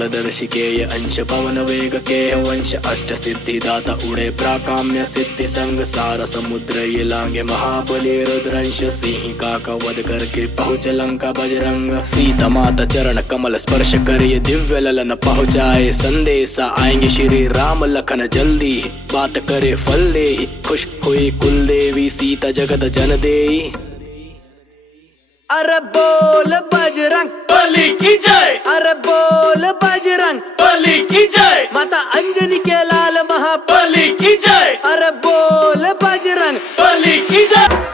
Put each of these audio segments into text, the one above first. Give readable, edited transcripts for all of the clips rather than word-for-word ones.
कालदर्शिकेय अंश पवन वेग के वंश अष्ट सिद्धि दाता उड़े प्राकाम्य सिद्धि संग सार समुद्र ये लांगे महाबली रुद्रंश सिंह का वध करके पहुँच लंका बजरंग सीता माता चरण कमल स्पर्श कर ये दिव्य ललन पहुँचाए संदेशा आएंगे श्री राम लखन जल्दी बात करे फल दे खुश हुई कुल देवी सीता जगत जन देई। अरे बोल बजरंग बली की जय, अरे बोल बजरंग बली की जय, माता अंजनी के लाल बली की जय, अरे बोल बजरंग बली की जय।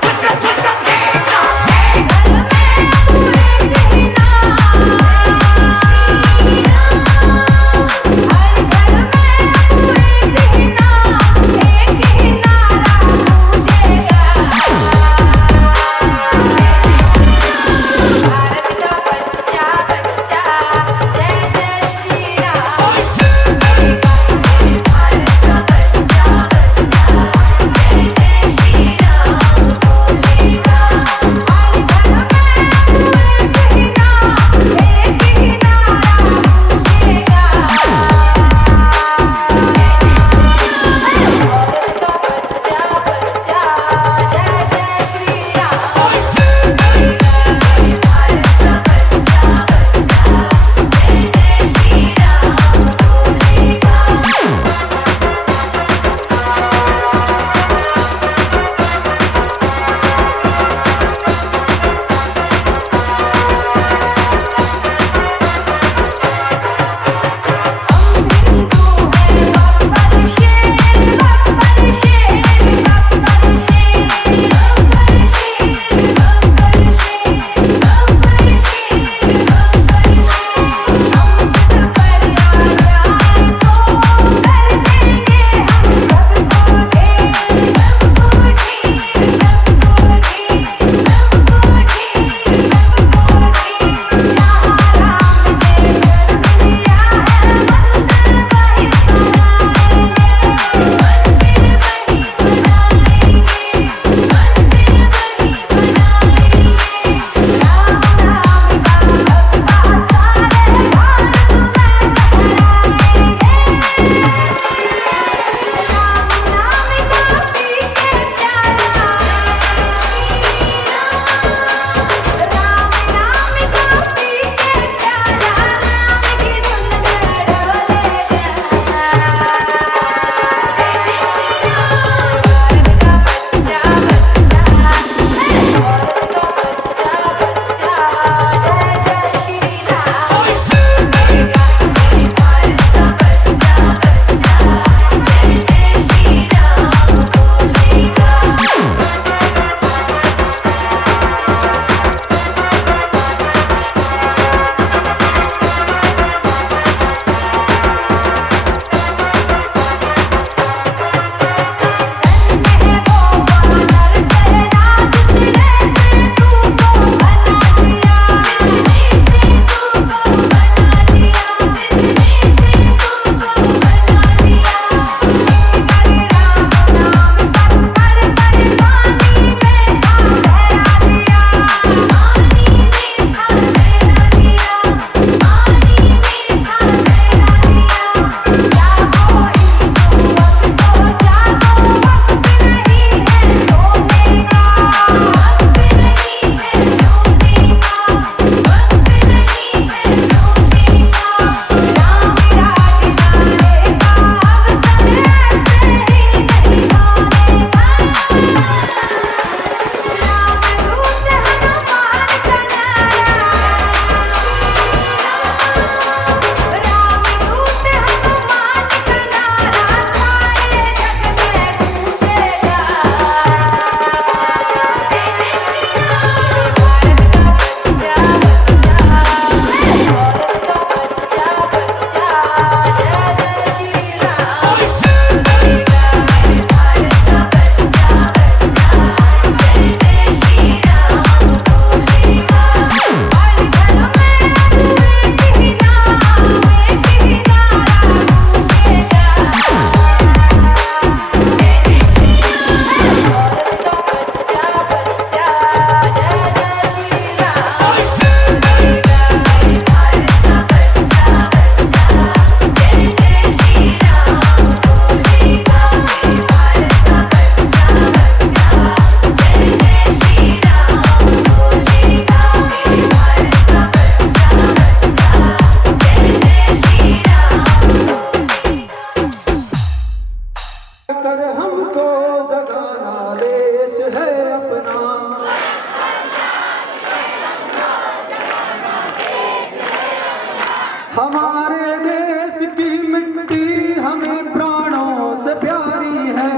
हमारे देश की मिट्टी हमें प्राणों से प्यारी है।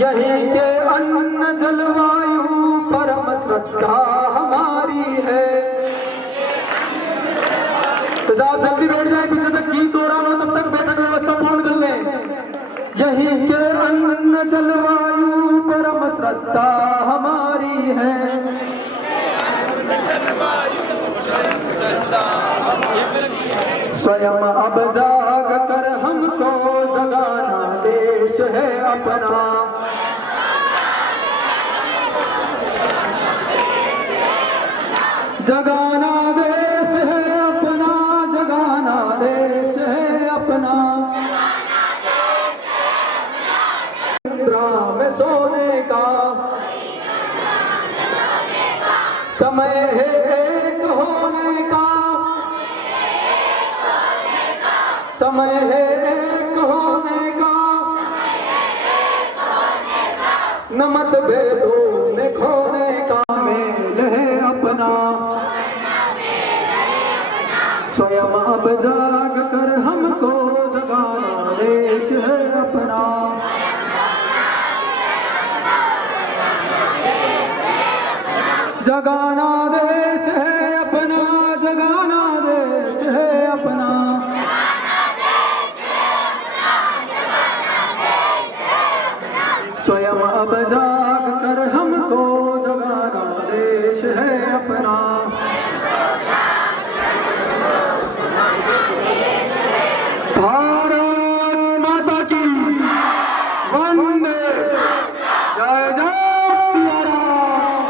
यहीं के अन्न जलवायु परम श्रद्धा हमारी है। तो साहब जल्दी बैठ जाए, पीछे तक गीत हो रहा हो तब तक बैठक व्यवस्था पूर्ण कर लें। यहीं के अन्न जलवायु परम श्रद्धा हमारी है। स्वयं अब जाग कर हमको जगाना देश है अपना। जगाना देश है अपना, जगाना देश है अपना। निद्रा में सोने का समय है एक होने का, समय है एक होने का। न मतभेदों में खोने का मेल है अपना। स्वयं अब जाग कर हमको जगाना देश है अपना। जगाना देश है अपना, जगाना देश है अपना। स्वयं अब जाग कर हमको जगाना देश है अपना। भारत माता की वंदे, जय जय सिया राम।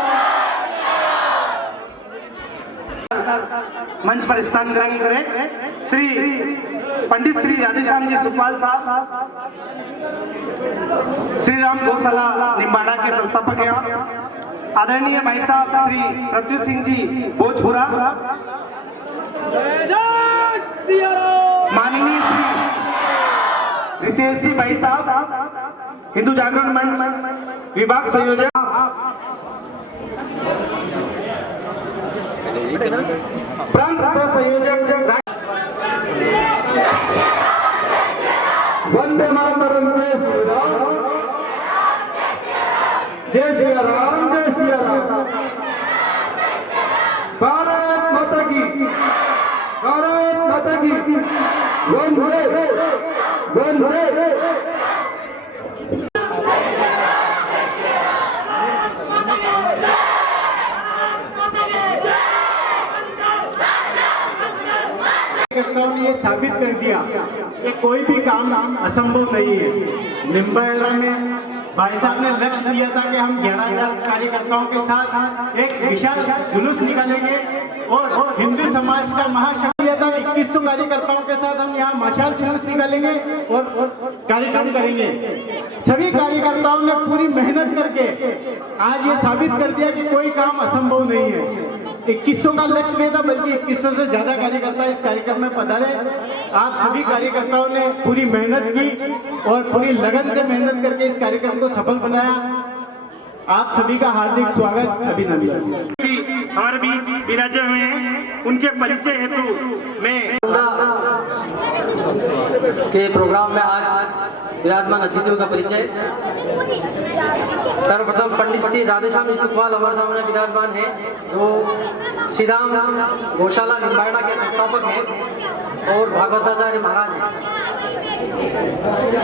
मंच पर स्थान ग्रहण करें श्री पंडित श्री राधेश्याम जी सुखपाल साहब, श्री राम गौशाला निम्बाड़ा के संस्थापक हैं। आदरणीय भाई साहब श्री प्रत्युष सिंह जी भोजपुरा, माननीय श्री रितेश जी भाई साहब हिंदू जागरण मंच विभाग संयोजक, प्रांत संयोजक वंदे मातरम, जय श्री राम, जय श्री राम, जय श्री राम। भारत माता की, भारत माता की वंदे वंदे। कार्यकर्ताओं ने ये साबित कर दिया कि कोई भी काम असंभव नहीं है। निम्बाड़ा में भाई साहब ने लक्ष्य दिया था कि हम 11,000 कार्यकर्ताओं के साथ एक विशाल जुलूस निकालेंगे और हिंदू समाज का महाशक्ति दिया था। 2100 कार्यकर्ताओं के साथ हम यहाँ मशाल जुलूस निकालेंगे और कार्यक्रम करेंगे। सभी कार्यकर्ताओं ने पूरी मेहनत करके आज ये साबित कर दिया कि कोई काम असंभव नहीं है। 2100 का लक्ष्य नहीं था, बल्कि 2100 से ज्यादा कार्यकर्ता इस कार्यक्रम में पधारे। आप सभी कार्यकर्ताओं ने पूरी मेहनत की और पूरी लगन से मेहनत करके इस कार्यक्रम को सफल बनाया। आप सभी का हार्दिक स्वागत, अभिनंदन। हमारे बीच विराजे हुए हैं, उनके परिचय हेतु मैं के प्रोग्राम में आज विराजमान अतिथियों का परिचय। सर्वप्रथम पंडित श्री राधेश्याम जी सुखपाल हमारे सामने विराजमान है, जो श्री राम गौशाला निम्बाड़ा के संस्थापक हैं और भागवताचार्य महाराज हैं।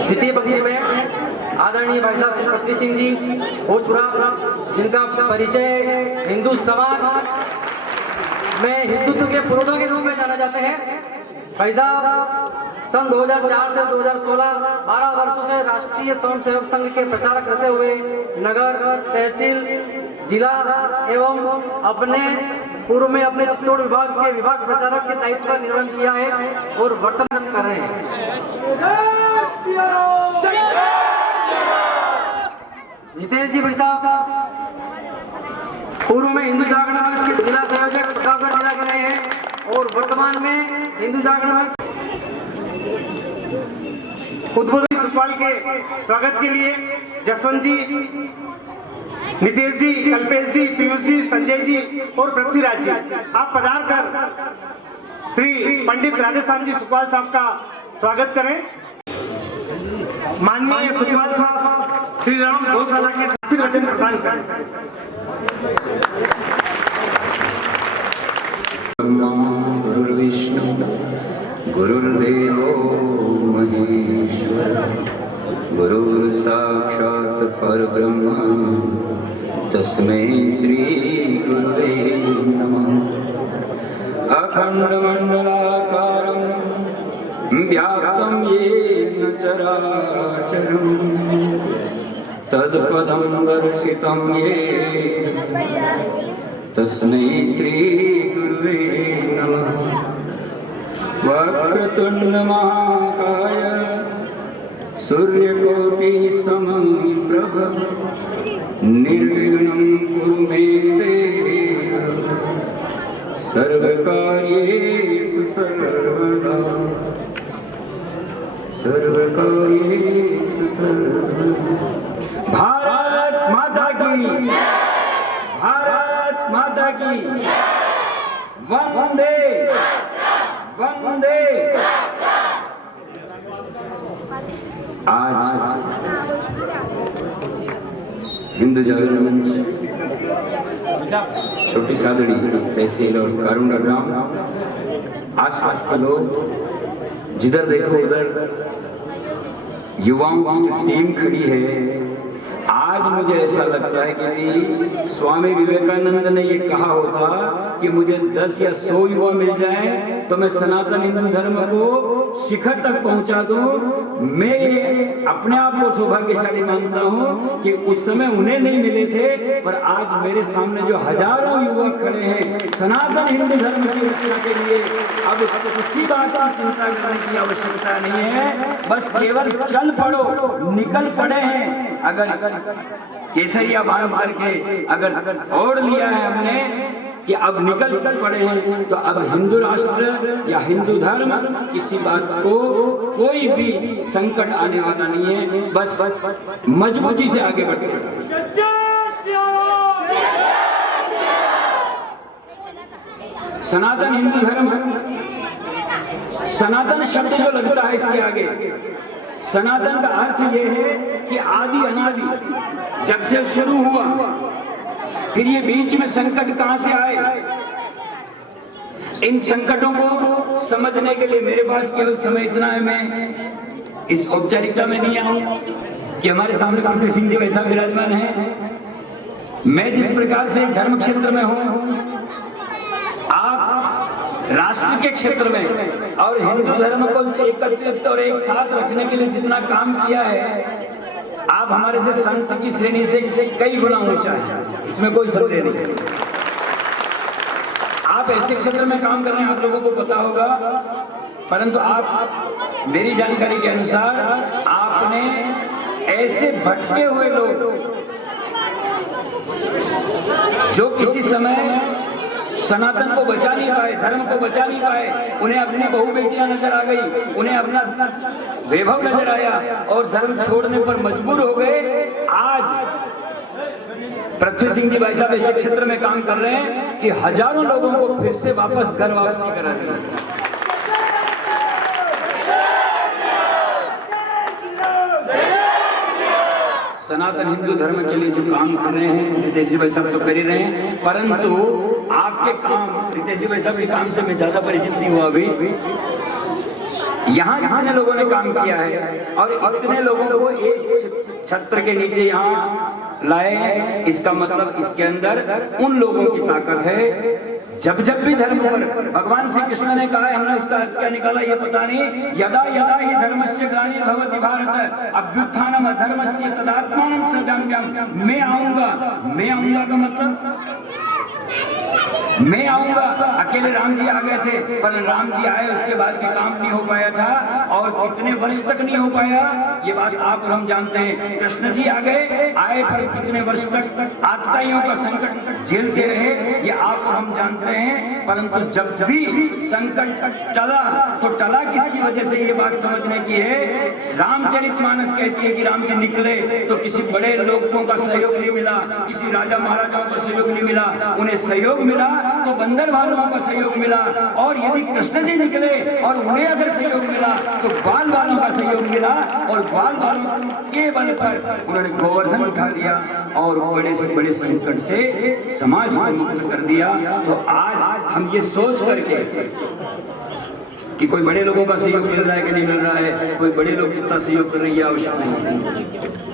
द्वितीय पंक्ति में आदरणीय भाई साहब श्री प्रत्युष सिंह जी भोजपुरा, जिनका परिचय हिंदू समाज में हिंदुत्व के पुरोधा के रूप में जाना जाते हैं। भाई साहब सन 2004 से 2016 12 वर्षों से राष्ट्रीय स्वयंसेवक संघ के प्रचारक रहते हुए नगर, तहसील, जिला एवं अपने पूर्व में अपने चित्तौड़ विभाग के विभाग प्रचारक के दायित्व का निर्वहन किया है और वर्तमान कर रहे हैं। रितेश जी भाई साहब पूर्व में हिंदू जागरण मंच के जिला संयोजक प्रतापगढ़ जिला के रहे हैं और वर्तमान में हिंदू जागरण मंच उद्बोधन सुखपाल के स्वागत के लिए जसवंत जी नितेश जी, कल्पेश जी, पीयूष जी, संजय जी और पृथ्वीराज जी, आप पधार कर श्री पंडित राधेश्याम जी सुखवाल साहब का स्वागत करें। माननीय सुखवाल साहब श्री राम गौशाला के आशीर्वचन प्रदान करें। गुरुर्विष्णु गुरुर्देवो महेश्वर गुरुर्साक्षात् परब्रह्म तस्मै श्री गुरुवे नमः। अखण्डमण्डलाकारं व्याप्तं येन चराचरं तत्पदं दर्शितं येन तस्मै श्री गुरुवे नमः। वक्रतुण्ड महाकाय सूर्यकोटि समप्रभ निर्विघ्नं कुरु मे देव सर्वकार्येषु सर्वदा सर्वकार्येषु सर्वदा। भारत माता की, भारत माता की, वंदे वंदे। आज हिंदू जागरण मंच, छोटी सादड़ी तहसील और कारुंडा ग्राम, आसपास के लोग जिधर देखो उधर युवाओं की जो टीम खड़ी है, आज मुझे ऐसा लगता है कि स्वामी विवेकानंद ने ये कहा होता कि मुझे 10 या 100 युवा मिल जाएं तो मैं सनातन हिंदू धर्म को शिखर तक पहुंचा दूं। मैं ये अपने आप को सौभाग्यशाली मानता हूं कि उस समय उन्हें नहीं मिले थे, पर आज मेरे सामने जो हजारों युवा खड़े हैं सनातन हिंदू धर्म की रक्षा के लिए, अब किसी बात की चिंता करने की आवश्यकता नहीं है, बस केवल चल पड़ो, निकल पड़े हैं। अगर केसरिया बांध करके अगर ओढ़ लिया है हमने कि अब निकल पड़े हैं, तो अब हिंदू राष्ट्र या हिंदू धर्म किसी बात को कोई भी संकट आने वाला नहीं है, बस मजबूती से आगे बढ़ते हैं। सनातन हिंदू धर्म, सनातन शब्द जो लगता है इसके आगे, सनातन का अर्थ यह है कि आदि अनादि, जब से शुरू हुआ, फिर ये बीच में संकट कहां से आए, इन संकटों को समझने के लिए मेरे पास केवल समय इतना है, मैं इस औपचारिकता में नहीं आऊं कि हमारे सामने पृथ्वी सिंह जी वैसा विराजमान है। मैं जिस प्रकार से धर्म क्षेत्र में हूं, आप राष्ट्र के क्षेत्र में और हिंदू धर्म को एकत्रित और एक साथ रखने के लिए जितना काम किया है, आप हमारे से संत की श्रेणी से कई गुना ऊंचा है, इसमें कोई संदेह नहीं। आप ऐसे क्षेत्र में काम कर रहे हैं, आप लोगों को पता होगा, परंतु आप, मेरी जानकारी के अनुसार, आपने ऐसे भटके हुए लोग जो किसी समय सनातन को बचा नहीं पाए, धर्म को बचा नहीं पाए, उन्हें अपनी बहू बेटियां नजर आ गई, उन्हें अपना वैभव नजर आया और धर्म छोड़ने पर मजबूर हो गए। आज पृथ्वी सिंह जी भाई साहब ऐसे क्षेत्र में काम कर रहे हैं कि हजारों लोगों को फिर से वापस घर वापसी करा रहे हैं। सनातन हिंदू धर्म के लिए जो काम कर रहे हैं रितेश जी भाई साहब तो कर ही रहे हैं, परंतु आपके काम, रितेश जी भाई साहब के काम से मैं ज्यादा परिचित नहीं हुआ अभी। यहाँ जितने लोगों ने काम किया है और इतने लोगों को एक छत्र के नीचे यहाँ लाए, इसका मतलब इसके अंदर उन लोगों की ताकत है। जब जब भी धर्म पर भगवान श्री कृष्ण ने कहा है, हमने उसका अर्थ क्या निकाला ये पता नहीं, यदा यदा ही धर्मस्य ग्लानिर्भवति भारत अभ्युत्थानम अधर्मस्य तदात्मानं सृजाम्यहम्। मैं आऊंगा का मतलब मैं आऊंगा, अकेले राम जी आ गए थे, पर राम जी आए उसके बाद भी काम नहीं हो पाया था, और कितने वर्ष तक नहीं हो पाया ये बात आप और हम जानते हैं। कृष्ण जी आ गए, आए पर कितने वर्ष तक आतताइयों का संकट झेलते रहे ये आप और हम जानते हैं। परंतु जब भी संकट टला तो टला किसकी वजह से, ये बात समझने की है। रामचरितमानस कहती है कि राम जी निकले तो किसी बड़े लोगों का सहयोग नहीं मिला, किसी राजा महाराजाओं का सहयोग नहीं मिला, उन्हें सहयोग मिला तो बंदर भालुओं का सहयोग मिला। और यदि कृष्ण जी निकले और उन्हें अगर सहयोग मिला तो ग्वाल वालों का सहयोग मिला, और ग्वाल वालों के बल पर उन्होंने गोवर्धन उठा लिया और बड़े से बड़े संकट से समाज को मुक्त कर दिया। तो आज हम ये सोच करके कि कोई बड़े लोगों का सहयोग मिल रहा है कि नहीं मिल रहा है, कोई बड़े लोग कितना सहयोग कर रहे हैं, आवश्यक नहीं।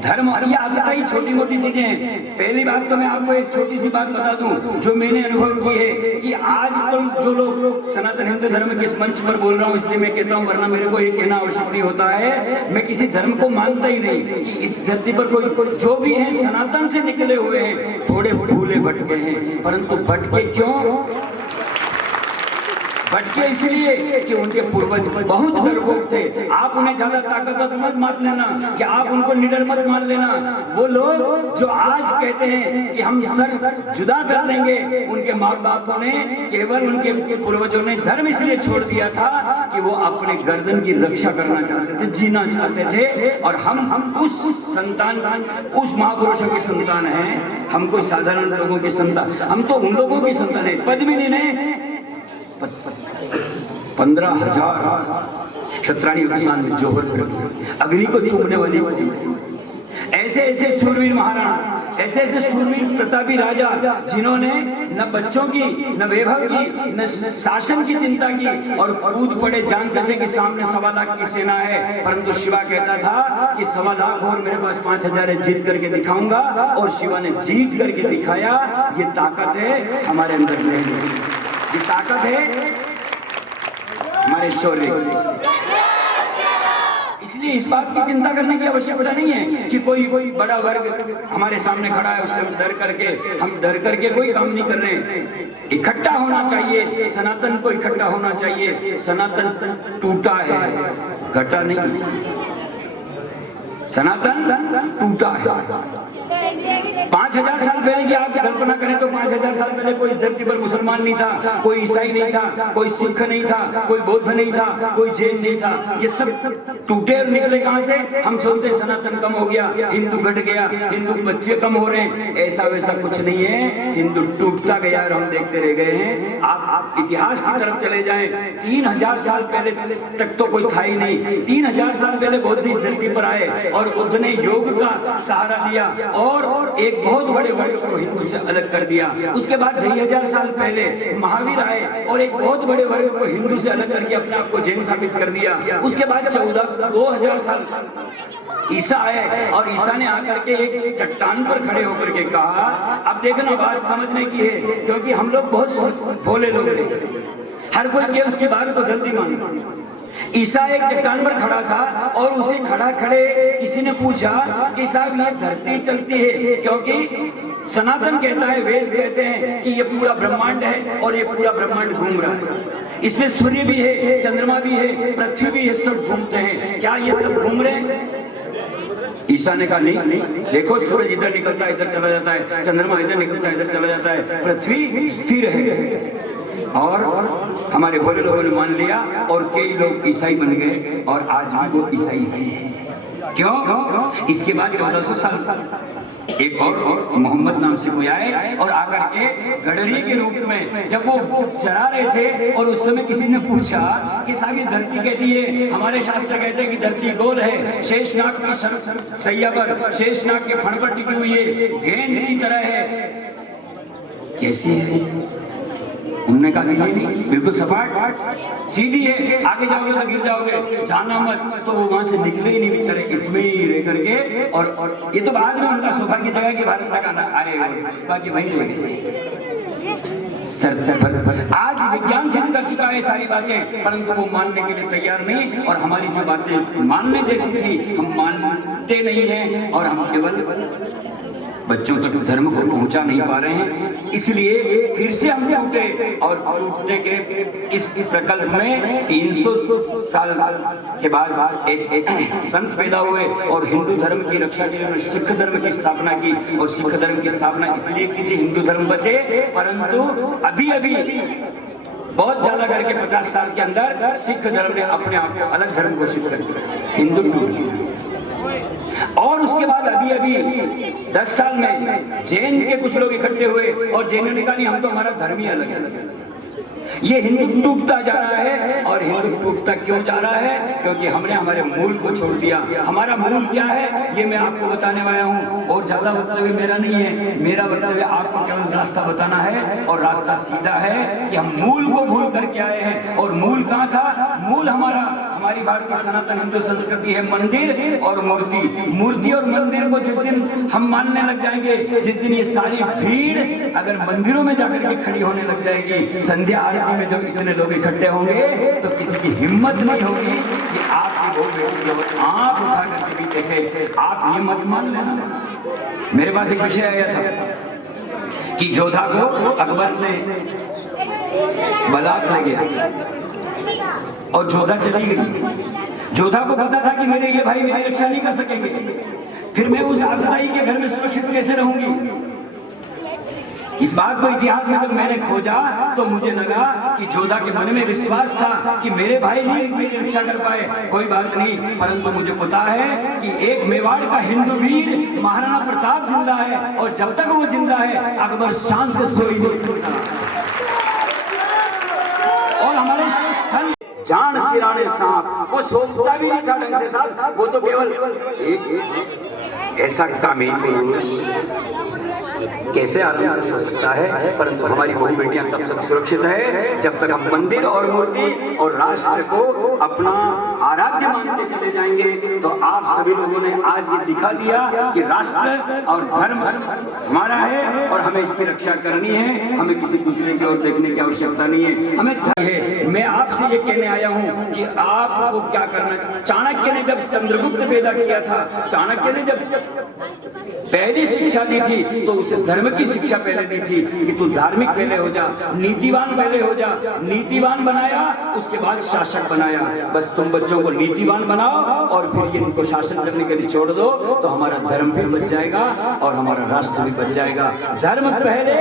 धर्म और ये आदताई छोटी मोटी चीजें हैं। पहली बात तो मैं आपको एक छोटी सी बात बता दूं जो मैंने अनुभव की है कि आजकल जो लोग सनातन हिंदू धर्म के इस मंच पर बोल रहा हूँ इसलिए मैं कहता हूँ, वरना मेरे को ये कहना आवश्यक नहीं होता है। मैं किसी धर्म को मानता ही नहीं कि इस धरती पर कोई जो भी है सनातन से निकले हुए हैं, थोड़े भूले भटके हैं। परंतु भटके क्यों? भटके इसलिए कि उनके पूर्वज बहुत डरपोक थे। आप उन्हें ज्यादा ताकतवर मत मान लेना, कि आप उनको निडर मत मान लेना। वो लोग जो आज कहते हैं कि हम सर जुदा कर देंगे, उनके माँ बापों ने, केवल उनके पूर्वजों ने धर्म इसलिए छोड़ दिया था कि वो अपने गर्दन की रक्षा करना चाहते थे, जीना चाहते थे। और हम उस संतान, उस महापुरुषों की संतान हैं। हम कोई साधारण लोगों की संतान, हम तो उन लोगों की संतान है। पद्मिनी ने 15,000 क्षत्राणियों के सामने जोहर कर दिया, अग्नि को चूमने वाली को। ऐसे ऐसे शूरवीर महाराणा, ऐसे ऐसे शूरवीर प्रतापी राजा जिन्होंने न बच्चों की, न वैभव की, न शासन की चिंता की, और कूद पड़े जानते थे कि सामने 1.25 लाख की सेना है। परंतु शिवा कहता था कि 1.25 लाख और मेरे पास 5,000 है, जीत करके दिखाऊंगा। और शिवा ने जीत करके दिखाया। ये ताकत है हमारे अंदर नहीं, ये ताकत है हमारे शौर्य। इसलिए इस बात की चिंता करने की आवश्यकता नहीं है कि कोई बड़ा वर्ग हमारे सामने खड़ा है, उससे हम डर करके कोई काम नहीं कर रहे हैं। इकट्ठा होना चाहिए, सनातन को इकट्ठा होना चाहिए। सनातन टूटा है, घटा नहीं। सनातन टूटा है। 5,000 साल पहले की आप कल्पना करें तो 5,000 साल पहले कोई इस धरती पर मुसलमान नहीं था, कोई ईसाई नहीं था, कोई सिख नहीं था, कोई बौद्ध नहीं था, कोई जैन नहीं था। ये सब टूटे और निकले कहां से? हम सोचते हैं सनातन कम हो गया, हिंदू घट गया, हिंदू बच्चे कम हो रहे हैं। ऐसा वैसा कुछ नहीं है। हिंदू टूटता गया और हम देखते रह गए हैं। आप इतिहास की तरफ चले जाएं, 3,000 साल पहले तक तो कोई था ही नहीं। 3,000 साल पहले बौद्ध इस धरती पर आए और बुद्ध ने योग का सहारा लिया और एक बहुत बड़े वर्ग को हिंदू से अलग कर दिया। उसके बाद 2,000 साल पहले महावीर आए और एक बहुत बड़े वर्ग को हिंदू से अलग करके अपने आप को जैन साबित कर दिया। उसके बाद 2,000 साल ईसा आए और ईसा ने आकर के एक चट्टान पर खड़े होकर के कहा, अब देखना बात समझने की है, क्योंकि हम लोग बहुत भोले लोग हैं, हर कोई के उसकी बात को जल्दी मानता। ईसा एक चट्टान पर खड़ा था और उसे खड़ा खड़े किसी ने पूछा कि साहब ये धरती चलती है, क्योंकि सनातन कहता है, वेद कहते हैं कि ये पूरा ब्रह्मांड है और ये पूरा ब्रह्मांड घूम रहा है, इसमें सूर्य भी है, चंद्रमा भी है, पृथ्वी भी है, सब घूमते हैं, क्या ये सब घूम रहे हैं? ईसा ने कहा नहीं, देखो सूरज इधर निकलता है इधर चला जाता है, चंद्रमा इधर निकलता है इधर चला जाता है, पृथ्वी स्थिर है। और हमारे भोले लोगों ने मान लिया और कई लोग ईसाई बन गए और आज भी वो ईसाई हैं। क्यों? इसके बाद 1400 साल एक और मोहम्मद नाम से कोई आए और आकर के गडरिये के रूप में जब वो चरा रहे थे और उस समय किसी ने पूछा कि साहब ये धरती कहती है, हमारे शास्त्र कहते हैं कि धरती गोल है, शेषनाग की सैया पर, शेषनाग के फण पर टिकी हुई है, गेंद की तरह है, कैसी है? उन्होंने कहा कि नहीं, बिल्कुल सपाट सीधी है, आगे जाओगे तो गिर जाओगे, जाना मत। तो वो वहां से निकले ही नहीं बेचारे, इसमें ही रह करके। और ये तो बाद में उनका सौभाग्य जगह कि भारत तक आना आए, बाकी वहीं रह गए। आज विज्ञान सिद्ध कर चुका है सारी बातें, परंतु वो मानने के लिए तैयार नहीं। और हमारी जो बातें मानने जैसी थी हम मानते नहीं हैं और हम केवल बच्चों तक धर्म को पहुंचा नहीं पा रहे हैं, इसलिए फिर से हम टूटे और टूटने के इस प्रकल्प में 300 साल के बाद एक संत पैदा हुए और हिंदू धर्म की रक्षा के लिए उन्होंने सिख धर्म की स्थापना की। और सिख धर्म की स्थापना इसलिए की थी हिंदू धर्म बचे, परंतु अभी अभी बहुत ज्यादा करके 50 साल के अंदर सिख धर्म ने अपने आप को अलग धर्म घोषित कर दिया, हिंदू टूट गया। और उसके बाद अभी अभी 10 साल में जैन के कुछ लोग इकट्ठे हुए और जैनों ने कहा नहीं, हम तो हमारा धर्म ही अलग है। ये हिंदू टूटता जा रहा है। और हिंदू टूटता क्यों जा रहा है? क्योंकि हमने हमारे मूल को छोड़ दिया। हमारा मूल क्या है ये मैं आपको बताने वाला हूँ। और ज्यादा वक्तव्य मेरा नहीं है, मेरा वक्तव्य आपको केवल रास्ता बताना है। और रास्ता सीधा है कि हम मूल को भूल करके आए हैं। और मूल कहाँ था? मूल हमारी भारतीय सनातन हिंदू संस्कृति है मंदिर और मूर्ति। मूर्ति और मंदिर को जिस दिन हम मानने लग जाएंगे, जिस दिन ये सारी भीड़ अगर मंदिरों में जाकर के खड़ी होने लग जाएगी, संध्या आरती में जब इतने लोग इकट्ठे होंगे तो किसी की हिम्मत नहीं होगी कि आपकी वो बेटी को आंख उठा करके भी देखे। आप ये मत मान लेना। मेरे पास एक विषय आया था कि जोधा को अकबर ने बलात् ले गया और जोधा चली गई। जोधा को पता था कि मेरे ये भाई मेरी रक्षा नहीं कर सकेंगे, फिर मैं उस आतताई के घर में सुरक्षित कैसे रहूंगी? इस बात को इतिहास में जब मैंने खोजा तो मुझे लगा कि जोधा के मन में विश्वास था कि मेरे भाई नहीं मेरी रक्षा कर पाए, कोई बात नहीं, परंतु मुझे पता है कि एक मेवाड़ का हिंदू वीर महाराणा प्रताप जिंदा है और जब तक वो जिंदा है अकबर शान से सो ही नहीं सकता। और हमारे जान सिराने सांप वो सोचता भी नहीं था ढंग से साहब, वो तो केवल एक ऐसा कामी पुरुष कैसे आराम से सो सकता है। परंतु हमारी बहू बेटियां तब तक सुरक्षित है जब तक हम मंदिर और मूर्ति और राष्ट्र को अपना आराध्य मानते चले जाएंगे। तो आप सभी लोगों ने आज ये दिखा दिया कि राष्ट्र और धर्म हमारा है और हमें इसकी रक्षा करनी है। हमें किसी दूसरे की ओर देखने की आवश्यकता नहीं है, हमें धर्म है। मैं आपसे ये कहने आया हूँ कि आपको क्या करना। चाणक्य ने जब चंद्रगुप्त पैदा किया था, चाणक्य ने जब पहली शिक्षा दी थी तो उसे धर्म की शिक्षा पहले दी थी कि तू धार्मिक पहले हो जा, नीतिवान पहले हो जा। नीतिवान बनाया, उसके बाद शासक बनाया। बस तुम बच्चों को नीतिवान बनाओ और फिर ये इनको शासन करने के लिए छोड़ दो तो हमारा धर्म भी बच जाएगा और हमारा राष्ट्र भी बच जाएगा। धर्म पहले,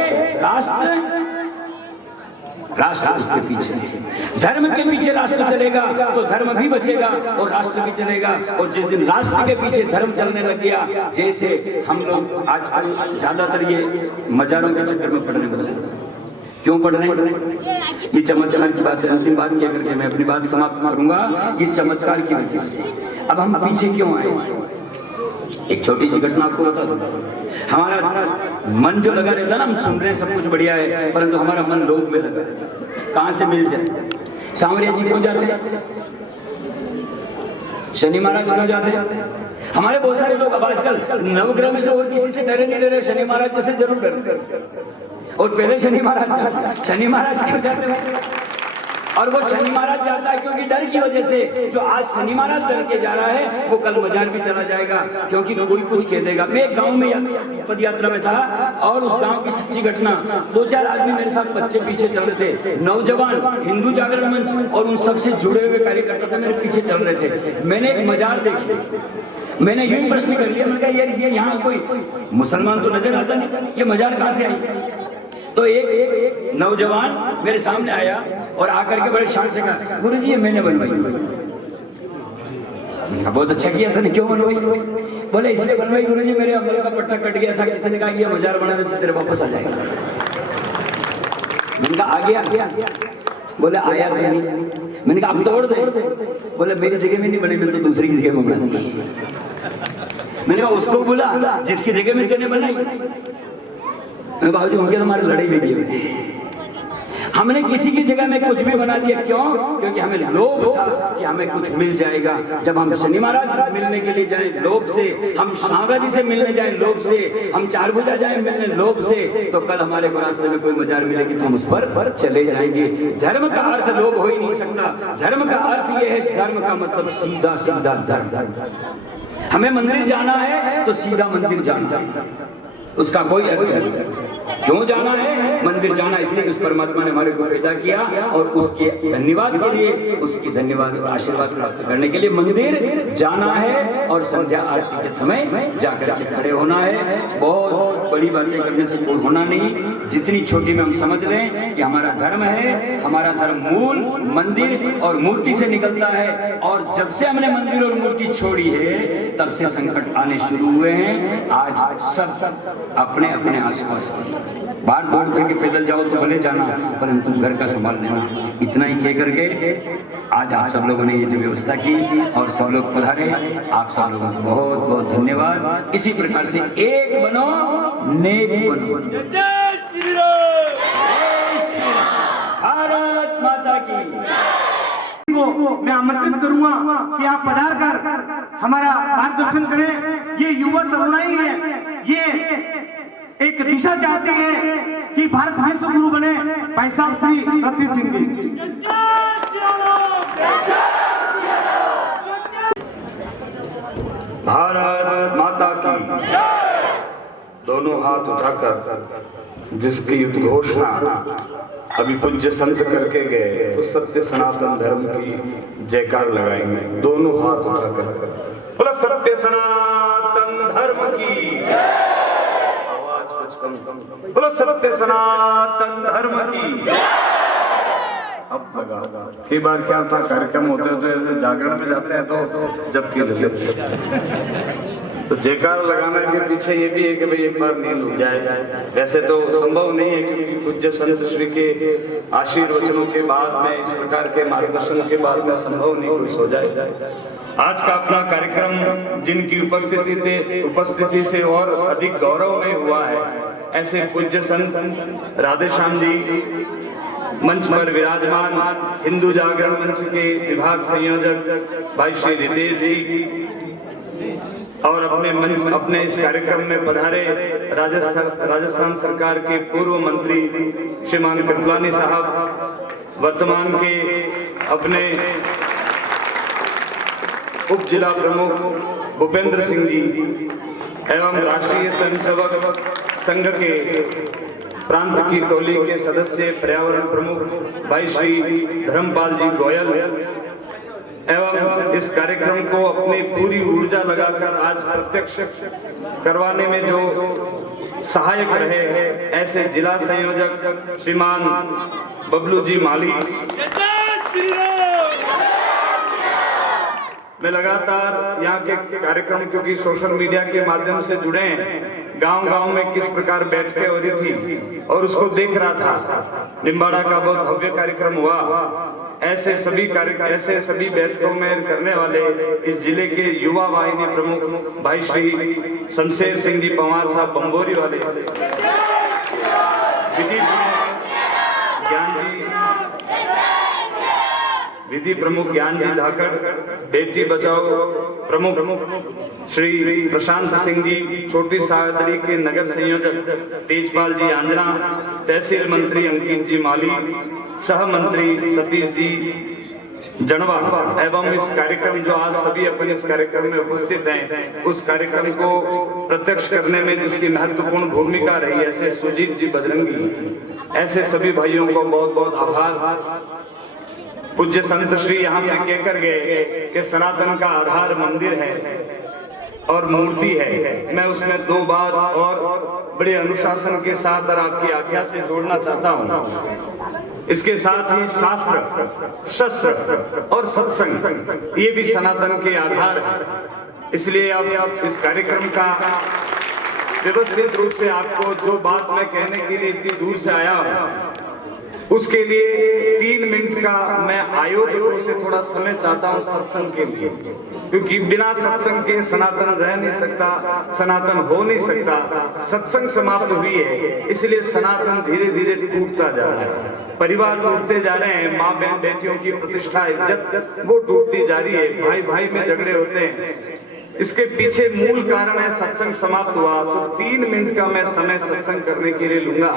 राष्ट्र उसके पीछे। धर्म के पीछे राष्ट्र चलेगा तो धर्म भी बचेगा और राष्ट्र भी चलेगा। और जिस दिन राष्ट्र के पीछे धर्म चलने लग गया, जैसे हम लोग आजकल ज्यादातर ये मजारों के चक्कर में पड़ रहे हैं। क्यों पढ़ रहे हैं? ये चमत्कार की बात है। अंतिम बात क्या करके मैं अपनी बात समाप्त करूंगा। ये चमत्कार की वजह से अब हम पीछे क्यों आए? एक छोटी सी घटना आपको बता दूं। हमारा मन जो लगा रहता है ना, हम सुन रहे हैं सब कुछ बढ़िया है, परंतु हमारा मन लोभ में लगा। कहां से मिल जाए? सांवरिया जी क्यों जाते हैं? शनि महाराज क्यों जाते हैं? हमारे बहुत सारे लोग अब आजकल नवग्रह में से और किसी से डरे नहीं डरे, शनि महाराज जैसे जरूर डरते। और पहले शनि महाराज शनि महाराज क्यों जाते हैं? और वो शनि महाराज जाता है क्योंकि डर की वजह से जो आज शनि महाराज डर के जा रहा है वो कल मजार भी चला जाएगा, क्योंकि कोई कुछ कह देगा। मैं एक गांव में पद यात्रा में था और उस गांव की सच्ची घटना, 2-4 आदमी मेरे साथ बच्चे पीछे चल रहे थे, नौजवान हिंदू जागरण मंच और उन सबसे जुड़े हुए कार्यकर्ता थे, मेरे पीछे चल रहे थे। मैंने एक मजार देखी, मैंने यूं प्रश्न कर लिया, मैंने कहा यार ये यहाँ कोई मुसलमान तो नजर आता नहीं, ये मजार कहाँ से आई? तो एक नौजवान मेरे सामने आया और आकर के बड़े शान से कहा, गुरुजी ये मैंने बनवाई। बहुत अच्छा किया था, क्यों बनवाई? बोले इसलिए बनवाई गुरुजी, मेरे अमल का पट्टा कट गया था, किसी ने कहा ये मजार बना दे तो तेरे वापस आ जाएगा। मैंने कहा आ गया? बोले आया तो नहीं। मैंने कहा अब तोड़ दे। बोले मेरी जगह में नहीं बने, मैं तो दूसरी की जगह में बनाई। मैंने कहा उसको बोला जिसकी जगह में तेने बनाई। बाबूजी उनके तुम्हारे लड़ाई भी किए। हमने किसी की जगह में कुछ भी बना दिया, क्यों? क्योंकि हमें लोभ था कि हमें कुछ मिल जाएगा। जब हम शनि महाराज मिलने के लिए जाएं लोभ से, हम सांगा जी से मिलने जाएं लोभ से, हम चारभुजा जाएं मिलने लोभ से, तो कल हमारे को रास्ते में कोई मजार मिलेगी तो हम उस पर चले जाएंगे। धर्म का अर्थ लोभ हो ही नहीं सकता। धर्म का अर्थ ये है, धर्म का मतलब सीधा सीधा धर्म। हमें मंदिर जाना है तो सीधा मंदिर जाना, उसका कोई अर्थ नहीं। क्यों जाना है? मंदिर जाना इसलिए कि उस परमात्मा ने हमारे को पैदा किया और उसके धन्यवाद के लिए, उसकी धन्यवाद और आशीर्वाद प्राप्त करने के लिए मंदिर जाना है और संध्या आरती के समय जाकर के खड़े होना है। बहुत बड़ी बातें करने से कोई होना नहीं, जितनी छोटी में हम समझ लें कि हमारा धर्म है, हमारा धर्म मूल मंदिर और मूर्ति से निकलता है, और जब से हमने मंदिर और मूर्ति छोड़ी है तब से संकट आने शुरू हुए हैं। आज सब अपने अपने आसपास बाहर दौड़ करके पैदल जाओ तो भले जाना, परंतु घर का संभाल लेना। इतना ही कह करके आज आप सब लोगों ने ये जो व्यवस्था की और सब लोग पधारे, आप सब लोगों को बहुत बहुत धन्यवाद। इसी प्रकार से एक बनो, नेक बनो। भारत माता की। को मैं आमंत्रित करूंगा कि आप पधार कर हमारा मार्गदर्शन करें। ये युवा तरुणाई है, ये एक दिशा चाहती है कि भारत विश्व गुरु बने। भाई साहब श्री पृथ्वी सिंह जी। भारत माता की। दोनों हाथ उठाकर जिसकी उद्घोषणा अभी पूज्य संत करके गए, उस सत्य सनातन धर्म की जयकार लगाएंगे। दोनों हाथ उठाकर बोला सत्य सनातन धर्म की। आवाज कुछ कम बोलो सत्य सनातन धर्म की। अब लगा कई बार क्या होता, कार्यक्रम होते होते तो जागरण में जाते हैं तो जबकि तो जयकार लगाने के पीछे ये भी है कि भाई एक बार नींद उड़ जाए। वैसे तो संभव नहीं है, क्योंकि पूज्य संत श्री के आशीर्वचनों के बाद में, इस प्रकार के मार्गदर्शन के बाद में संभव नहीं कोई सो जाए। आज का अपना कार्यक्रम जिनकी उपस्थिति से और अधिक गौरवमय हुआ है, ऐसे पूज्य संत राधेश्याम जी मंच पर विराजमान, हिंदू जागरण मंच के विभाग संयोजक भाई श्री रितेश जी, और अपने इस कार्यक्रम में पधारे राजस्थान सरकार के पूर्व मंत्री श्रीमान कृपलानी साहब, वर्तमान के अपने उप जिला प्रमुख भूपेंद्र सिंह जी, एवं राष्ट्रीय स्वयंसेवक संघ के प्रांत की टोली के सदस्य पर्यावरण प्रमुख भाई श्री धर्मपाल जी गोयल, एवं इस कार्यक्रम को अपनी पूरी ऊर्जा लगाकर आज प्रत्यक्ष करवाने में जो सहायक रहे हैं, ऐसे जिला संयोजक श्रीमान बबलू जी माली। मैं लगातार यहाँ के कार्यक्रम, क्योंकि सोशल मीडिया के माध्यम से जुड़े हैं, गांव-गांव में किस प्रकार बैठकें हो रही थी और उसको देख रहा था। निम्बाड़ा का बहुत भव्य कार्यक्रम हुआ। ऐसे सभी बैठकों में करने वाले इस जिले के युवा वाहिनी प्रमुख भाई श्री शमशेर सिंह जी पंवार साहब बंबोरी वाले, विधि प्रमुख ज्ञान जी धाकड़, बेटी बचाओ प्रमुख श्री प्रशांत सिंह जी, छोटी सादड़ी के नगर संयोजक तेजपाल जी आंजना, तहसील मंत्री अंकित जी माली, सह मंत्री सतीश जी जनवा, एवं इस कार्यक्रम जो आज सभी अपन इस कार्यक्रम में उपस्थित हैं, उस कार्यक्रम को प्रत्यक्ष करने में जिसकी महत्वपूर्ण भूमिका रही, ऐसे सुजीत जी बजरंगी, ऐसे सभी भाइयों को बहुत बहुत आभार। पूज्य संत श्री यहाँ से कहकर गए कि सनातन का आधार मंदिर है और मूर्ति है। मैं उसमें दो बात और बड़े अनुशासन के साथ और आपकी आज्ञा से जोड़ना चाहता हूँ। इसके साथ ही शास्त्र, शस्त्र और सत्संग, ये भी सनातन के आधार है। इसलिए अब इस कार्यक्रम का व्यवस्थित रूप से आपको जो बात मैं कहने के लिए इतनी दूर से आया हूँ, उसके लिए 3 मिनट का मैं आयोजकों से थोड़ा समय चाहता हूं सत्संग के लिए, क्योंकि बिना सत्संग के सनातन रह नहीं सकता, सनातन हो नहीं सकता। सत्संग समाप्त हुई है, इसलिए सनातन धीरे धीरे टूटता जा रहा है, परिवार टूटते जा रहे हैं, माँ बहन बेटियों की प्रतिष्ठा इज्जत वो टूटती जा रही है, भाई भाई में झगड़े होते हैं। इसके पीछे मूल कारण है सत्संग समाप्त हुआ। तो 3 मिनट का मैं समय सत्संग करने के लिए लूंगा।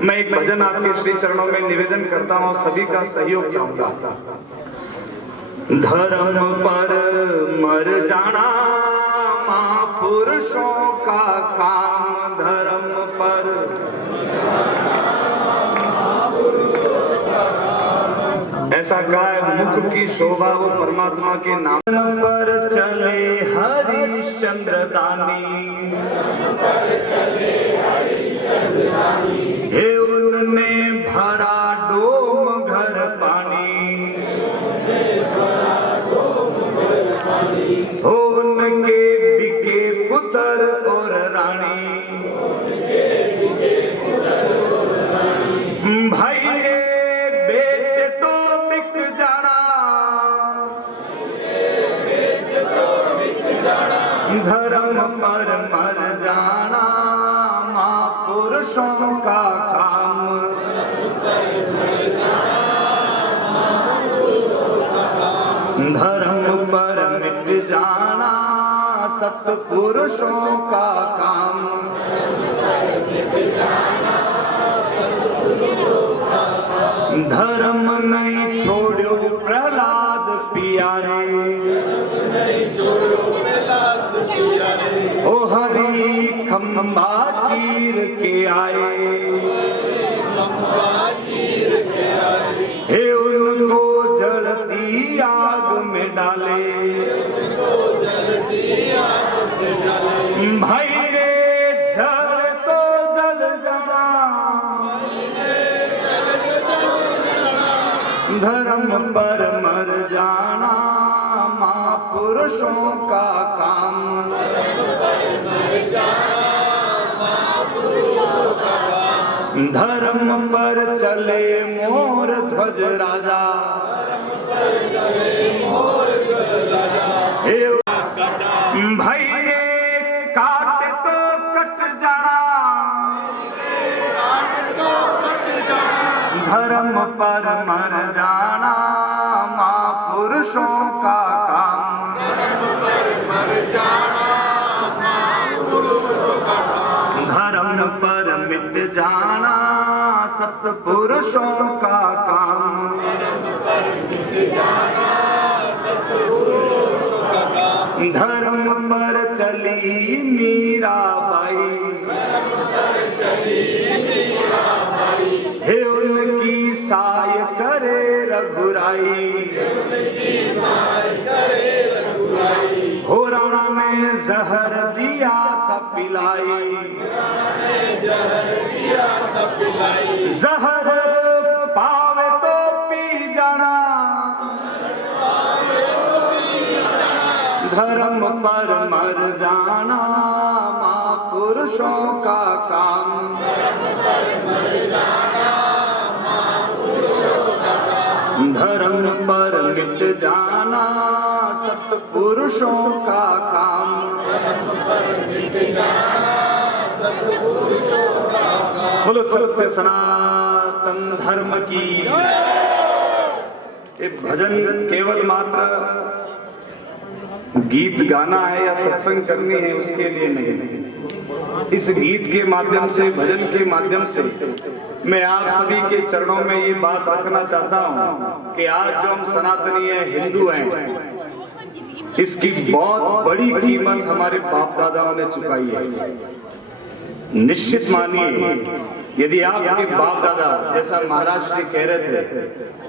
मैं एक भजन आपके श्री चरणों में निवेदन करता हूँ, सभी का सहयोग चाहूंगा। धर्म पर मर जाना महापुरुषों का काम, धर्म ऐसा गाय मुख की शोभा वो परमात्मा के नाम पर चले हरिश्चंद्र दानी, हे उनने भरा डोम घर पानी, हो उनके बिके पुत्र और रानी, भाई रे बेच तो बिक जाना, धर्म पर मर जाना महापुरुषों का काम, धर्म पर मिट जाना सत्पुरुषों का काम, धर्म नहीं छोड़ो प्रहलाद पियारे, ओ हरि खंबा चीर के आए, हे उनको जलती आग में डाले, भाई रे जल तो जल जाना, धर्म पर मर जाना महापुरुषों का काम, धर्म पर चले मोर ध्वज राजा, भाई रे काट तो कट जाना, धर्म पर मर जाना महापुरुषों का काम, धर्म पर मिट जाना सत्पुरुषों का काम, धर्म पर चली मीराबाई, हे उनकी साय करे रघुराई, हो राणा ने जहर दिया था पिलाई, जहर पावे तो पी जाना, धर्म पर मर जाना महापुरुषों का काम, धर्म पर मिट जाना सत्पुरुषों का काम, बोलो सत्य सनातन धर्म की। ये भजन केवल मात्र गीत गाना है या सत्संग करनी है उसके लिए नहीं, इस गीत के माध्यम से भजन के माध्यम से मैं आप सभी के चरणों में ये बात रखना चाहता हूँ कि आज जो हम सनातनी है हिंदू हैं, इसकी बहुत बड़ी कीमत हमारे बाप दादाओं ने चुकाई है। निश्चित मानिए यदि आपके बाप दादा जैसा महाराज श्री कह रहे थे,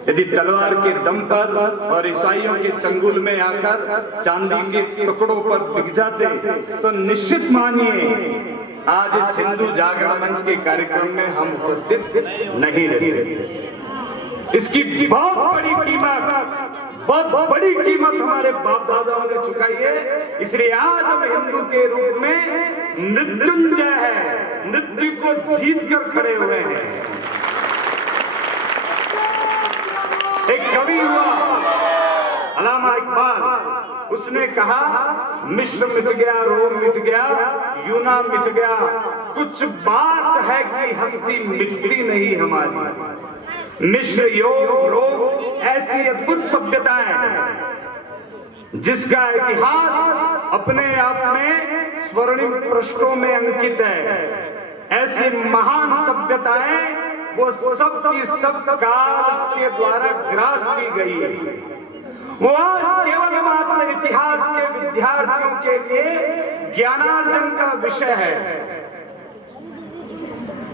यदि तलवार के दम पर और ईसाइयों के चंगुल में आकर चांदी के टुकड़ों पर बिक जाते तो निश्चित मानिए आज इस हिंदू जागरण मंच के कार्यक्रम में हम उपस्थित नहीं रहते। इसकी बहुत बड़ी कीमत हमारे बाप दादाओं ने चुकाई है। इसलिए आज हम हिंदू के रूप में मृत्युंजय है, मृत्यु को जीत कर खड़े हुए हैं। एक कवि हुआ अल्लामा इकबाल, उसने कहा मिस्र मिट गया, रोम मिट गया, यूना मिट गया, कुछ बात है कि हस्ती मिटती नहीं हमारी। मिस्र, रोम ऐसी अद्भुत सभ्यताएं जिसका इतिहास अपने आप में स्वर्णिम पृष्ठों में अंकित है। ऐसी महान सभ्यताएं वो सब की सब काल के द्वारा ग्रास की गई है। वो आज केवल मात्र इतिहास के विद्यार्थियों के लिए ज्ञानार्जन का विषय है।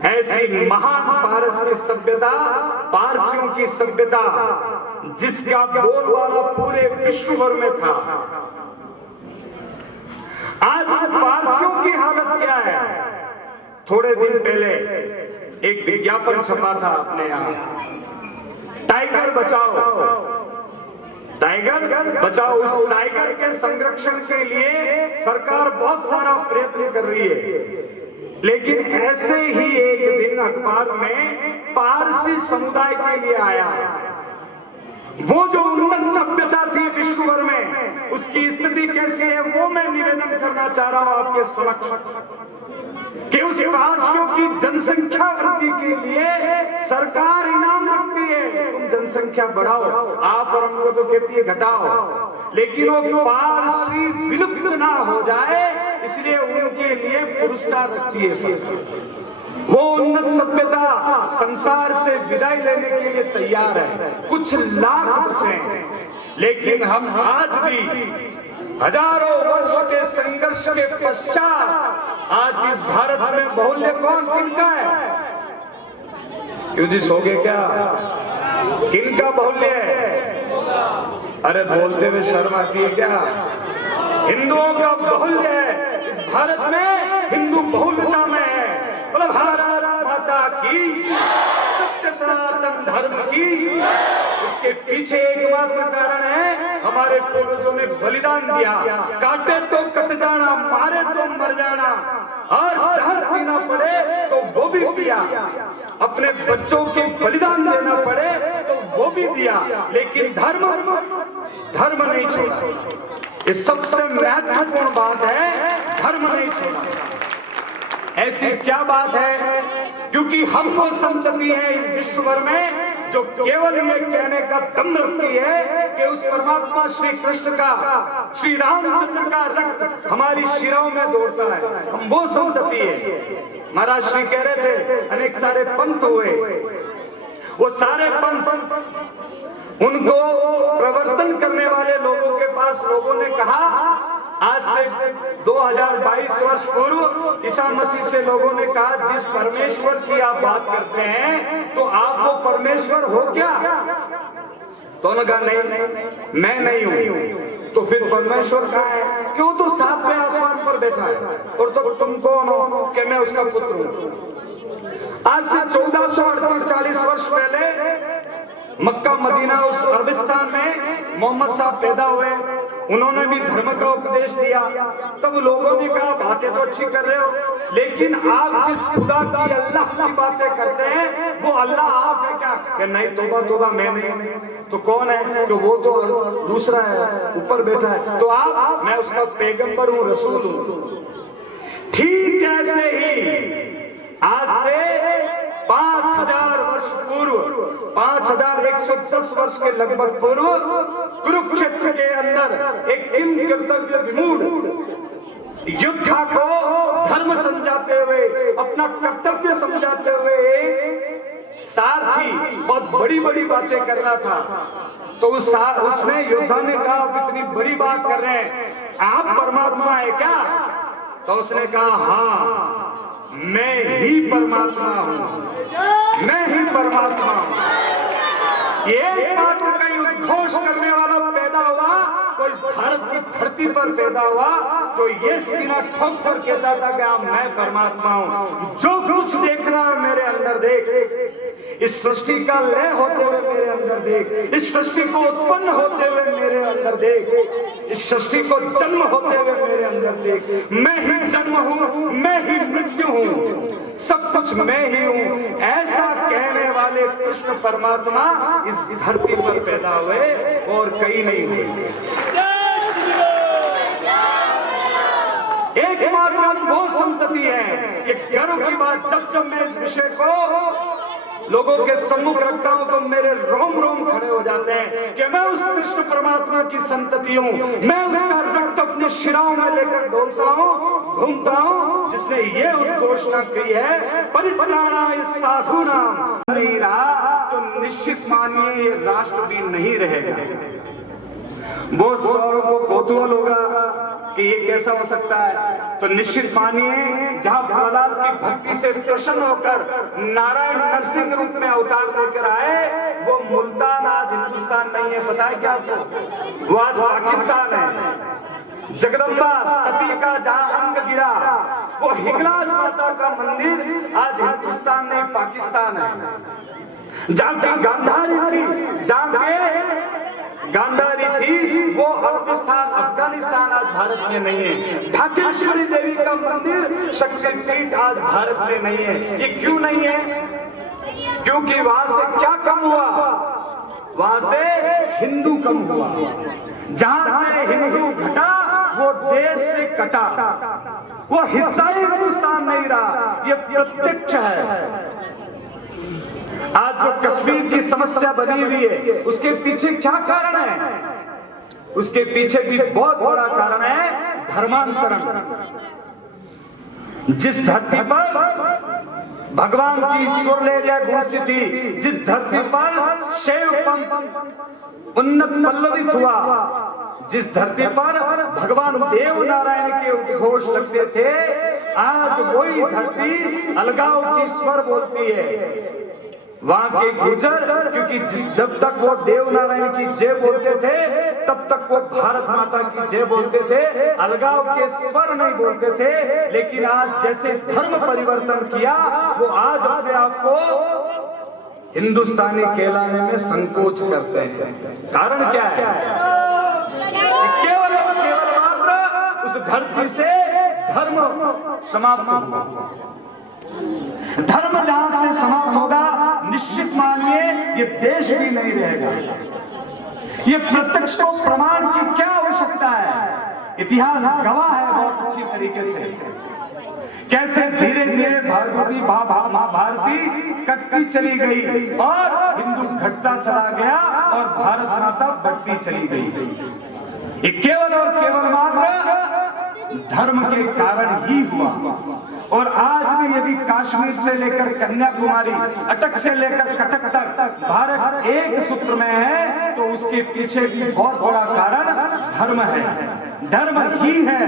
ऐसी महान पारस की सभ्यता, पारसियों की सभ्यता जिसका बोलबाला पूरे विश्व भर में था। आज पारसियों की हालत क्या है? थोड़े दिन पहले एक विज्ञापन छपा था अपने यहाँ, टाइगर बचाओ, टाइगर बचाओ। उस टाइगर के संरक्षण के लिए सरकार बहुत सारा प्रयत्न कर रही है, लेकिन ऐसे ही एक दिन अखबार में पारसी समुदाय के लिए आया। वो जो उन्नत सभ्यता थी विश्व भर में, उसकी स्थिति कैसी है वो मैं निवेदन करना चाह रहा हूं आपके समक्ष कि उस पारसियों की जनसंख्या वृद्धि के लिए सरकार इनाम रखती है, तुम जनसंख्या बढ़ाओ, आप और हमको तो कहती है घटाओ, लेकिन वो पारसी विलुप्त ना हो जाए इसलिए उनके लिए पुरस्कार रखती है सरकार। वो उन्नत सभ्यता संसार से विदाई लेने के लिए तैयार है, कुछ लाख बचे हैं, लेकिन हम आज भी हजारों वर्ष के संघर्ष के पश्चात आज इस भारत में बाहुल्य कौन किनका है? क्यों जी सोगे क्या? किनका बाहुल्य है? अरे बोलते हुए शर्म आती है क्या? हिंदुओं का बाहुल्य है इस भारत में, हिंदू बहुलता में है। बोलो भारत माता की, सत्य सनातन धर्म की। इसके पीछे एकमात्र कारण है हमारे पूर्वजों ने बलिदान दिया, काटे तो कट जाना, मारे तो मर जाना, और जहर पीना पड़े तो वो भी पिया, अपने बच्चों के बलिदान देना पड़े तो वो भी दिया, लेकिन धर्म नहीं छोड़ा। ये सबसे महत्वपूर्ण बात है, धर्म नहीं छोड़ा। ऐसी क्या बात है? क्योंकि हम वो संतति है विश्व भर में जो केवल ये कहने का दम रखती है कि उस परमात्मा श्री कृष्ण का, श्री रामचंद्र का रक्त हमारी शिराओं में दौड़ता है। हम वो संतति है। महाराज श्री कह रहे थे अनेक सारे पंथ हुए, वो सारे पंथ उनको प्रवर्तन करने वाले लोगों के पास लोगों ने कहा, आज से 2022 वर्ष पूर्व ईसा मसीह से लोगों ने कहा जिस परमेश्वर की आप बात करते हैं तो आप वो परमेश्वर हो क्या? तो उन्होंने कहा नहीं, मैं नहीं हूं। तो फिर परमेश्वर कहाँ है? क्यों? तो 7वें आसमान पर बैठा है। और तो तुम कौन हो कि मैं उसका पुत्र हूं? आज से 1438-40 वर्ष पहले मक्का मदीना उस अरबिस्तान में मोहम्मद साहब पैदा हुए, उन्होंने भी धर्म का उपदेश दिया। तब लोगों ने कहा बातें तो अच्छी कर रहे हो, लेकिन आप जिस खुदा की, अल्लाह की बातें करते हैं वो अल्लाह आप है क्या? कि नहीं, तौबा तौबा मैं नहीं। तो कौन है? कि वो तो दूसरा है, ऊपर बैठा है। तो आप? मैं उसका पैगंबर हूँ, रसूल हूँ। ठीक ऐसे ही आज से 5000 वर्ष पूर्व, 5110 वर्ष के लगभग पूर्व कुरुक्षेत्र के अंदर एक किम कर्तव्य विमूढ़ योद्धा को धर्म समझाते हुए, अपना कर्तव्य समझाते हुए सारथी बहुत बड़ी बड़ी बातें कर रहा था। तो उसने योद्धा ने कहा आप इतनी बड़ी बात कर रहे हैं, आप परमात्मा है क्या? तो उसने कहा हाँ, मैं ही परमात्मा हूं, मैं ही परमात्मा हूं। एकमात्र कहीं उद्घोष करने वाला पैदा हुआ तो इस भारत की धरती पर पैदा हुआ जो ये सीना ठोक कर कहता था कि हाँ मैं परमात्मा हूं। जो कुछ देखना है मेरे अंदर देख, इस सृष्टि का लय होते हुए मेरे अंदर देख, इस सृष्टि को उत्पन्न होते हुए मेरे अंदर देख, इस सृष्टि को जन्म होते हुए मेरे अंदर देख। मैं ही जन्म हूं, मैं ही मृत्यु हूं, सब कुछ मैं ही हूं। ऐसा कहने वाले कृष्ण परमात्मा इस धरती पर पैदा हुए और कहीं नहीं हुए। एकमात्र हम वो संतति है। ये गर्व की बात, जब जब मैं इस विषय को लोगों के सम्मुख रखता हूं तो मेरे रोम रोम खड़े हो जाते हैं कि मैं उस कृष्ण परमात्मा की संतति हूं। मैं उसका रक्त अपने शिराओं में लेकर डोलता हूं, घूमता हूं, जिसने ये उद्घोषणा की है परित्राणाय साधूनाम। नहीं रहा तो निश्चित मानिए ये राष्ट्र भी नहीं रहेगा। बहुत सवालों को कौतूहल होगा कि ये कैसा हो सकता है। तो निश्चित मानिए जहां प्रहलाद की भक्ति से प्रसन्न होकर नारायण नरसिंह रूप में अवतार लेकर आए, वो मुल्तान आज हिंदुस्तान नहीं है, पता है क्या आपको? वो आज पाकिस्तान है। जगदम्बा सती का जहां अंग गिरा, वो हिंगलाज माता का मंदिर आज हिंदुस्तान नहीं पाकिस्तान है। जहां की गांधारी थी, वो अरबिस्तान अफगानिस्तान आज भारत में नहीं है। ढाकेश्वरी देवी का मंदिर शक्तिपीठ आज भारत में नहीं है। ये क्यों नहीं है? क्योंकि वहां से क्या कम हुआ? वहां से हिंदू कम हुआ। जहां से हिंदू घटा वो देश से कटा, वो हिस्सा ही हिंदुस्तान नहीं रहा। ये प्रत्यक्ष है। आज जो कश्मीर की समस्या बनी हुई है, उसके पीछे क्या कारण है? उसके पीछे भी बहुत बड़ा कारण है धर्मांतरण। जिस धरती पर भगवान की सुरलेरिया गूंजती थी, जिस धरती पर शैव पंथ उन्नत पल्लवित हुआ, जिस धरती पर भगवान देव नारायण के उद्घोष लगते थे, आज वही धरती अलगाव की स्वर बोलती है। वहां के गुर्जर, क्योंकि जब तक वो देव नारायण की जय बोलते थे, तब तक वो भारत माता की जय बोलते थे, अलगाव के स्वर नहीं बोलते थे। लेकिन आज जैसे धर्म परिवर्तन किया, वो आज अपने आप को हिंदुस्तानी कहलाने में संकोच करते हैं। कारण क्या है? केवल मात्र उस धरती से धर्म समाप्त हुआ। धर्म जहां से समाप्त होगा, निश्चित मानिए ये देश भी नहीं रहेगा। ये प्रत्यक्ष को प्रमाण की क्या आवश्यकता है? इतिहास गवाह है बहुत अच्छी तरीके से, कैसे धीरे धीरे भागवती महाभारती कटती चली गई और हिंदू घटता चला गया और भारत माता बढ़ती चली गई। ये केवल और केवल मात्र धर्म के कारण ही हुआ। और आज भी यदि कश्मीर से लेकर कन्याकुमारी, अटक से लेकर कटक तक भारत एक सूत्र में है, तो उसके पीछे भी बहुत बड़ा कारण धर्म है, धर्म ही है।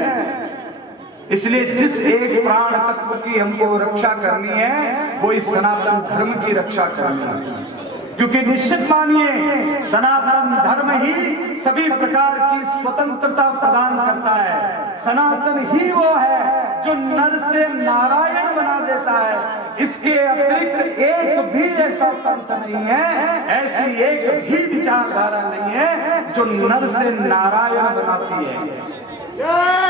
इसलिए जिस एक प्राण तत्व की हमको रक्षा करनी है, वो इस सनातन धर्म की रक्षा करनी है। क्योंकि निश्चित मानिए सनातन धर्म ही सभी प्रकार की स्वतंत्रता प्रदान करता है। सनातन ही वो है जो नर से नारायण बना देता है। इसके अतिरिक्त एक भी ऐसा पंथ नहीं है, ऐसी एक भी विचारधारा नहीं है जो नर से नारायण बनाती है।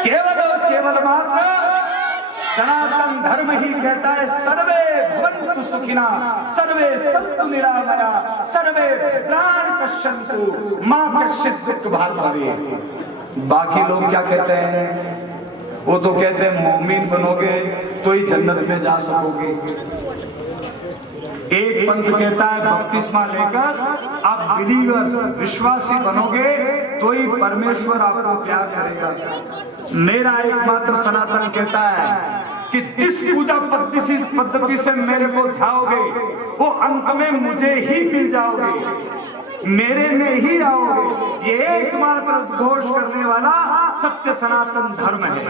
केवल और केवल मात्र सनातन धर्म ही कहता है सर्वे भवन्तु सुखिना, सर्वे सन्तु निरामया, सर्वे भद्राणि पश्यन्तु, मा कश्चित् दुःख भाग् भवेत्। बाकी लोग क्या कहते हैं? वो तो कहते हैं मोमिन बनोगे तो ही जन्नत में जा सकोगे। एक पंथ कहता है बपतिस्मा लेकर आप बिलीवर्स, विश्वासी बनोगे तो ही परमेश्वर आपको प्यार करेगा। मेरा एकमात्र सनातन कहता है कि जिस पूजा पद्धति से मेरे को ध्याओगे, वो अंत में मुझे ही मिल जाओगे, मेरे में ही आओगे। ये एकमात्र उद्घोष करने वाला सत्य सनातन धर्म है,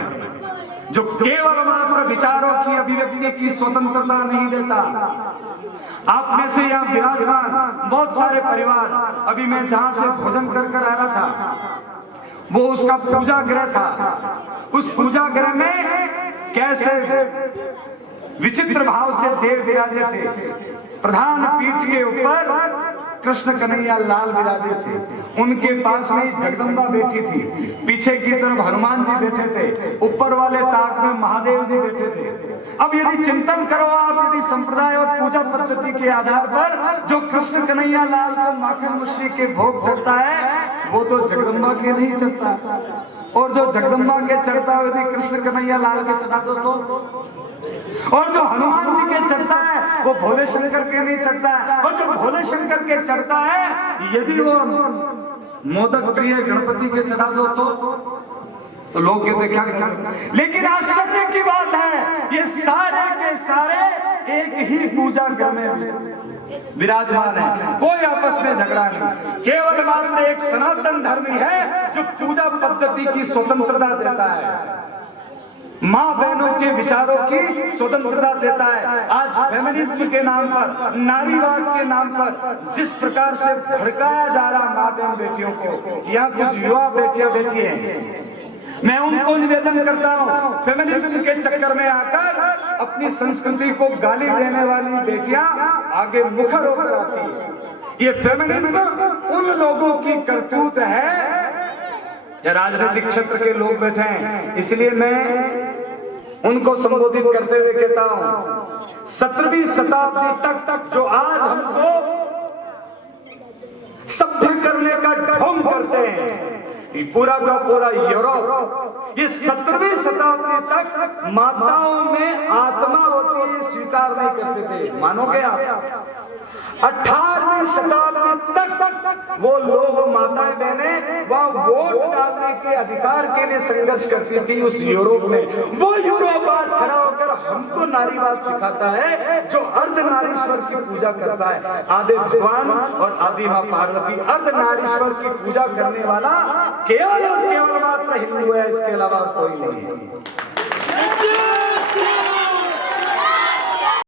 जो केवल मात्र विचारों की अभिव्यक्ति की स्वतंत्रता नहीं देता। आप में से यहाँ विराजमान बहुत सारे परिवार, अभी मैं जहां से भोजन कर आ रहा था, वो उसका पूजा गृह था। उस पूजा गृह में कैसे विचित्र भाव से देव विराजे थे। प्रधान पीठ के ऊपर कृष्ण कन्हैया लाल विराजे थे, उनके पास में जगदम्बा बैठी थी, पीछे की तरफ हनुमान जी बैठे थे, ऊपर वाले ताक में महादेव जी बैठे थे। अब यदि चिंतन करो आप, यदि संप्रदाय और पूजा पद्धति के आधार पर जो कृष्ण कन्हैया लाल को माखन मछली के भोग चढ़ता है, वो तो जगदम्बा के नहीं चढ़ता, और जो जगदम्बा के चढ़ता है यदि कृष्ण कन्हैया लाल के चढ़ा दो तो, और जो हनुमान जी के चढ़ता है वो भोले शंकर के नहीं चढ़ता है, और जो भोले शंकर के चढ़ता है यदि वो मोदक प्रिय गणपति के चढ़ा दो तो लोग कहते क्या करें। लेकिन आश्चर्य की बात है, ये सारे के सारे एक ही पूजा गृह में विराजमान है, कोई आपस में झगड़ा नहीं। केवल मात्र एक सनातन धर्मी है जो पूजा पद्धति की स्वतंत्रता देता है, माँ बहनों के विचारों की स्वतंत्रता देता है। आज फेमिनिज्म के नाम पर, नारीवाद के नाम पर जिस प्रकार से भड़काया जा रहा माँ बहन बेटियों को, यहाँ कुछ युवा बेटियां बैठी हैं, मैं उनको निवेदन करता हूँ, फेमिनिज्म के चक्कर में आकर अपनी संस्कृति को गाली देने वाली बेटियां आगे मुखर होकर आती है। ये फेमिनिज्म उन लोगों की करतूत है, या राजनीतिक क्षेत्र के लोग बैठे हैं, इसलिए मैं उनको संबोधित करते हुए कहता हूं, 17वीं शताब्दी तक जो आज हमको सभ्य करने का ढोंग करते हैं, पूरा का पूरा यूरोप इस 17वीं शताब्दी तक माताओं में आत्मा होती है स्वीकार नहीं करते थे। मानोगे आप? 18वीं शताब्दी तक वो लोग, माताएं बहनें वहां वोट डालने के अधिकार के लिए संघर्ष करती थी उस यूरोप में। वो यूरोप आज खड़ा होकर हमको नारीवाद सिखाता है, जो अर्धनारीश्वर की पूजा करता है। आदि भगवान और आदि माँ पार्वती, अर्धनारीश्वर की पूजा करने वाला केवल और केवल मात्र हिंदू है, इसके अलावा कोई नहीं है।